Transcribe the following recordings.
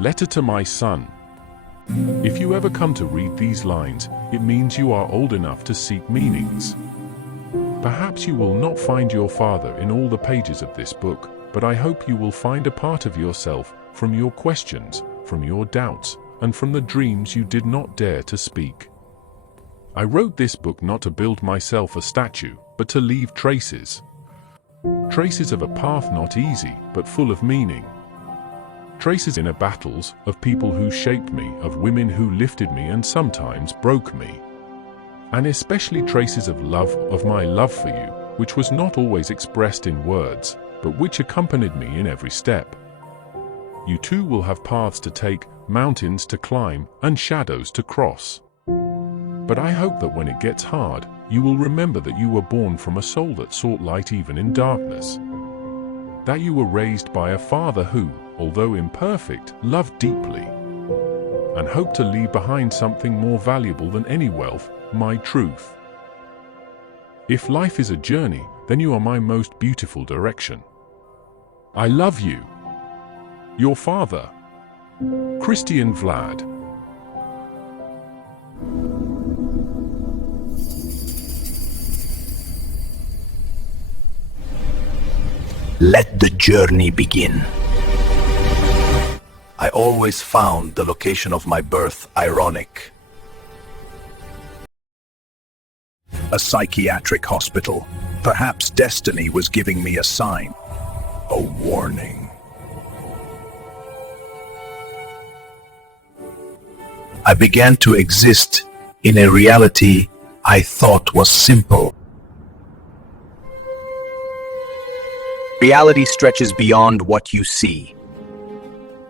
Letter to my son. If you ever come to read these lines, it means you are old enough to seek meanings. Perhaps you will not find your father in all the pages of this book, but I hope you will find a part of yourself from your questions, from your doubts, and from the dreams you did not dare to speak. I wrote this book not to build myself a statue, but to leave traces. Traces of a path not easy, but full of meaning. Traces in battles, of people who shaped me, of women who lifted me and sometimes broke me. And especially traces of love, of my love for you, which was not always expressed in words, but which accompanied me in every step. You too will have paths to take, mountains to climb, and shadows to cross. But I hope that when it gets hard, you will remember that you were born from a soul that sought light even in darkness. That you were raised by a father who, although imperfect, loved deeply. And hoped to leave behind something more valuable than any wealth, my truth. If life is a journey, then you are my most beautiful direction. I love you. Your father, Cristi and Vlad. Let the journey begin. I always found the location of my birth ironic. A psychiatric hospital. Perhaps destiny was giving me a sign, a warning. I began to exist in a reality I thought was simple. Reality stretches beyond what you see.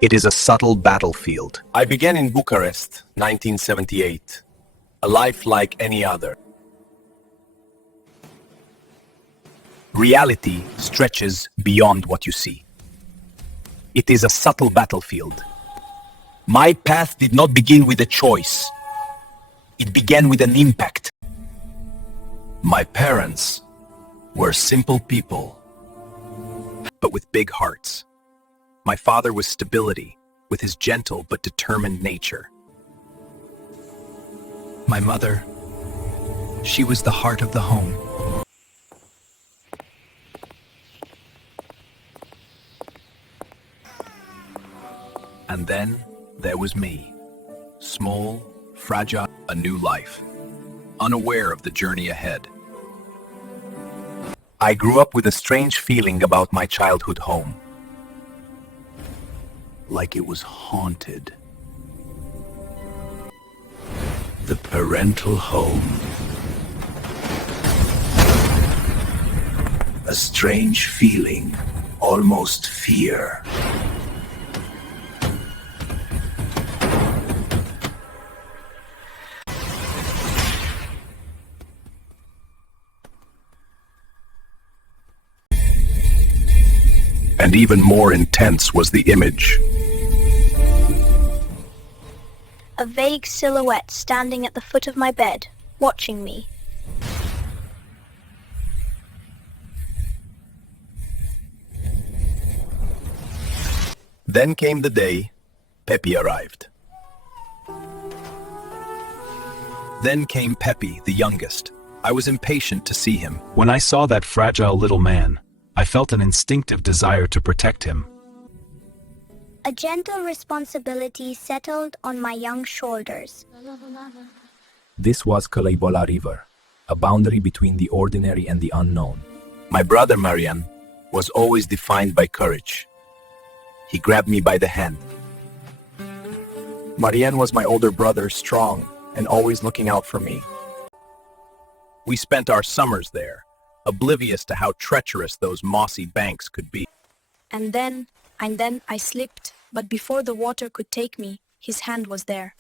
It is a subtle battlefield. I began in Bucharest, 1978. A life like any other. Reality stretches beyond what you see. It is a subtle battlefield. My path did not begin with a choice. It began with an impact. My parents were simple people, but with big hearts. My father was stability, with his gentle but determined nature. My mother, she was the heart of the home. And then there was me, small, fragile, a new life, unaware of the journey ahead. I grew up with a strange feeling about my childhood home. Like it was haunted. The parental home. A strange feeling, almost fear. And even more intense was the image. A vague silhouette standing at the foot of my bed, watching me. Then came the day Pepe arrived. Then came Pepe, the youngest. I was impatient to see him. When I saw that fragile little man, I felt an instinctive desire to protect him. A gentle responsibility settled on my young shoulders. This was Calaibola River, a boundary between the ordinary and the unknown. My brother Marian was always defined by courage. He grabbed me by the hand. Marian was my older brother, strong and always looking out for me. We spent our summers there, oblivious to how treacherous those mossy banks could be. And then I slipped, but before the water could take me, his hand was there.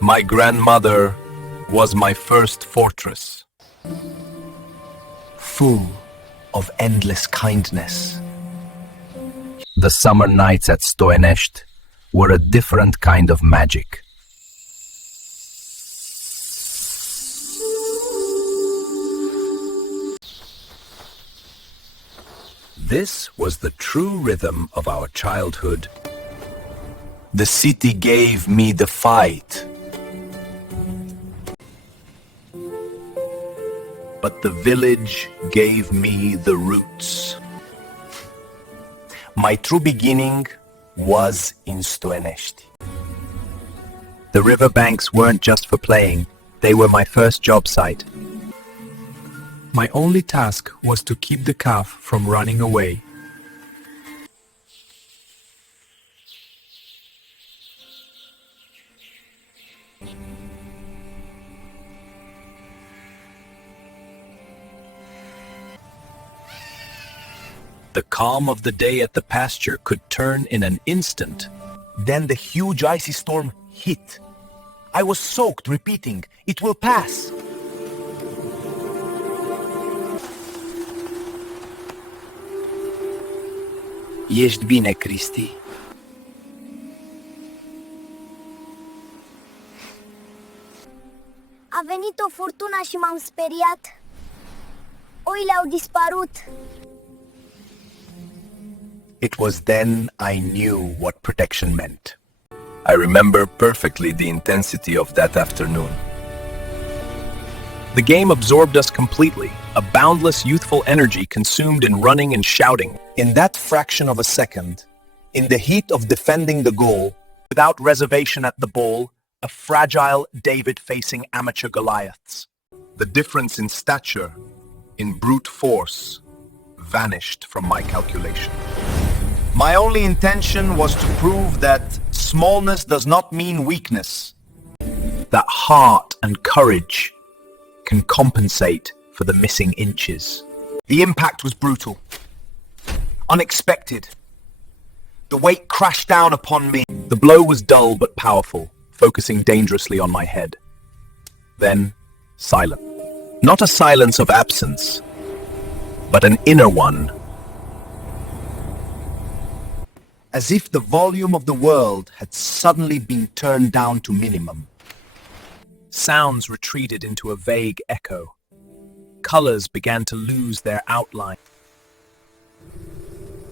My grandmother was my first fortress, full of endless kindness. The summer nights at Stoienești were a different kind of magic. This was the true rhythm of our childhood. The city gave me the fight, but the village gave me the roots. My true beginning was in Stoenești. The riverbanks weren't just for playing, they were my first job site. My only task was to keep the calf from running away. The calm of the day at the pasture could turn in an instant. Then the huge icy storm hit. I was soaked, repeating, "It will pass." Ești bine, Cristi? A venit o furtună și m-am speriat. Oile au dispărut. It was then I knew what protection meant. I remember perfectly the intensity of that afternoon. The game absorbed us completely, a boundless youthful energy consumed in running and shouting. In that fraction of a second, in the heat of defending the goal, without reservation at the ball, a fragile David facing amateur Goliaths. The difference in stature, in brute force, vanished from my calculation. My only intention was to prove that smallness does not mean weakness, that heart and courage can compensate for the missing inches. The impact was brutal, unexpected. The weight crashed down upon me. The blow was dull but powerful, focusing dangerously on my head. Then, silence. Not a silence of absence, but an inner one. As if the volume of the world had suddenly been turned down to minimum. Sounds retreated into a vague echo. Colors began to lose their outline.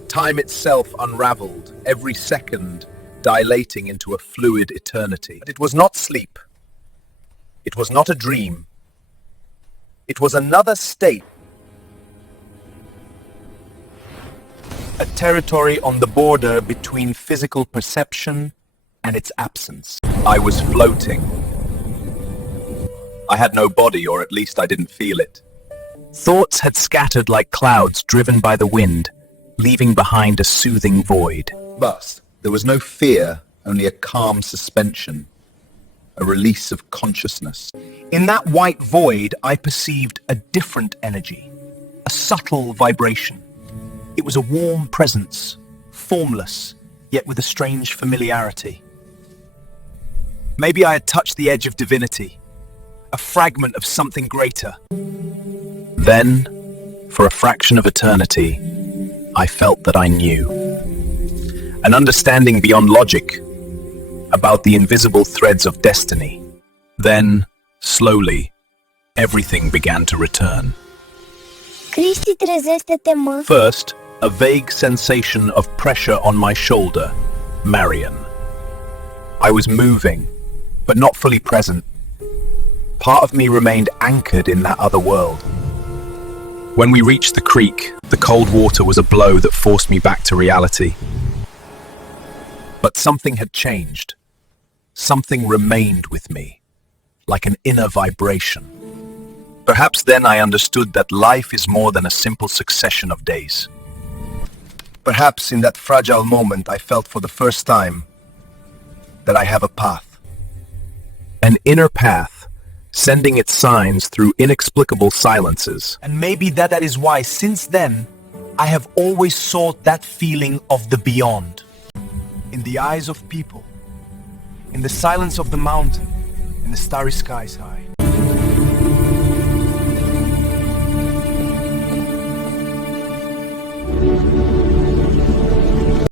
Time itself unraveled, every second dilating into a fluid eternity. But it was not sleep. It was not a dream. It was another state. A territory on the border between physical perception and its absence. I was floating. I had no body, or at least I didn't feel it. Thoughts had scattered like clouds driven by the wind, leaving behind a soothing void. But there was no fear, only a calm suspension, a release of consciousness. In that white void, I perceived a different energy, a subtle vibration. It was a warm presence, formless, yet with a strange familiarity. Maybe I had touched the edge of divinity, a fragment of something greater. Then, for a fraction of eternity, I felt that I knew. An understanding beyond logic, about the invisible threads of destiny. Then, slowly, everything began to return. Cristi, trezește-te, mă! First, a vague sensation of pressure on my shoulder, Marion. I was moving, but not fully present. Part of me remained anchored in that other world. When we reached the creek, the cold water was a blow that forced me back to reality. But something had changed. Something remained with me, like an inner vibration. Perhaps then I understood that life is more than a simple succession of days. Perhaps in that fragile moment I felt for the first time that I have a path. An inner path, sending its signs through inexplicable silences. And maybe that is why, since then, I have always sought that feeling of the beyond. In the eyes of people, in the silence of the mountain, in the starry skies high.